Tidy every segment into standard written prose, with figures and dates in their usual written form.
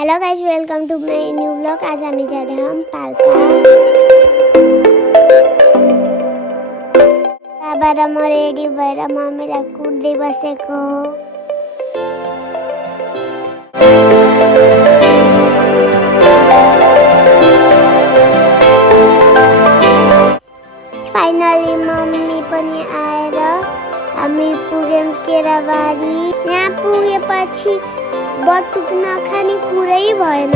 Hello guys, welcome to my new blog. आज हामी जाँदै हम पाल्पा। बाबा र म रेडी भएर मम्मीलाई कुट्दै बसेको। फाइनली मम्मी पनि आएर हामी पुग्यौं केराबारी। यहाँ पुगेपछि बटुक नखाने कुरै भएन,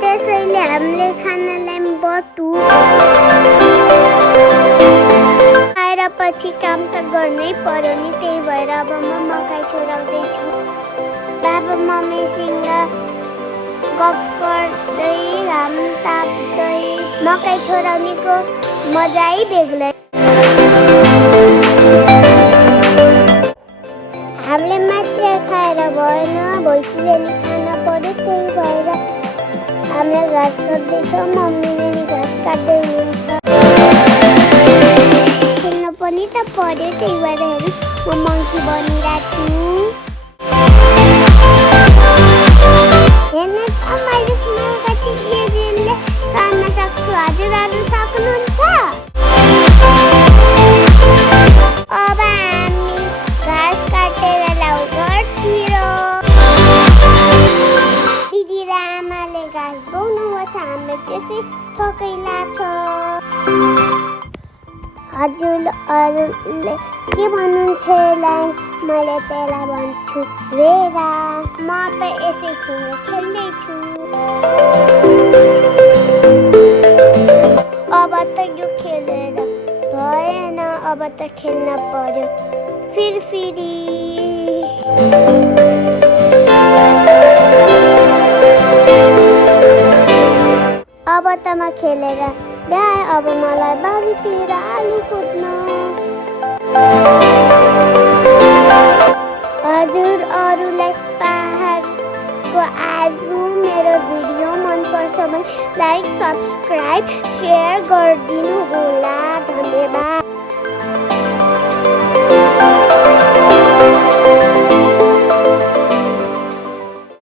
त्यसैले हामीले खानालाई बटुक खाएर पछि काम त गर्नै पर्यो नि। त्यही भएर अब म मकै छोडाउँदैछु। बाबा मम्मीसँग गफ गर्दै घाम ताप्दै मकै छोडाउनेको मजै बेग्लै। हामीले मात्र खाएर भएन, भैँसीले नि खान पर्यो। त्यही भएर हामीले घाँस काट्दैछौँ, मम्मीले नि घाँस काट्दै हुनुहुन्छ। खेल्न पनि त पर्यो, त्यही भएर म मङ्की बनिरहेको छु। हेर्नुहोस्, मैले कति इजिली गर्न सक्छु। हजुरहरू सक्नुहुन्छ? अब हामी घाँस काटेर ल्याउ घरतिर। दिदी र आमाले घाँस बोक्नुपर्छ, हामीलाई त्यसै थकै लाग्छ। हजुरहरूले के भन्नुहुन्छ यसलाई? मैले त्यसलाई भन्छु रेरा। म त यसैसँग खेल्दैछु। अब त यो खेलेर भएन, अब त खेल्न पर्यो फेरि। अब त म खेलेर ल्याएँ, अब मलाई बारीतिर आलु कुट्न। हजुरहरूलाई पहाडको आज मेरो भिडियो मनपर्छ भने लाइक, सब्सक्राइब, सेयर गरिदिनु होला।